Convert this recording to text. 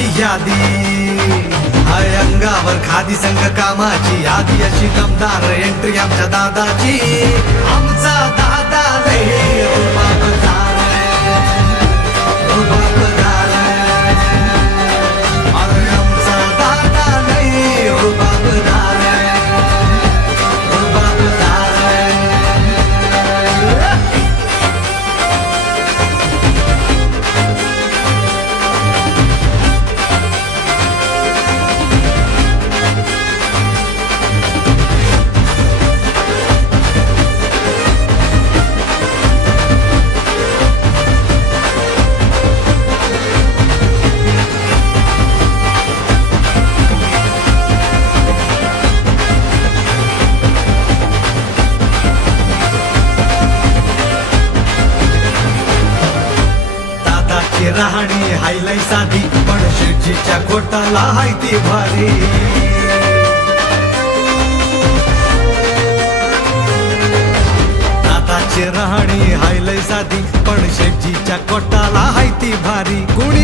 कामाची यादी, हाय अंगावर खादी संघ कामाची यादी, अशी दमदार एंट्री आमच्या दादाची. आमचा दादा लय रुबाबदार, रुबाबदार. अरे आमचा दादा लय रुबाबदार, रुबाबदार. राहणी हायलाई साधी, पण शेटजीच्या कोटाला हाय ती भारी. दादाची राहणी हायलाई साधी, पण शेटजीच्या कोटाला हाय ती भारी. कुणी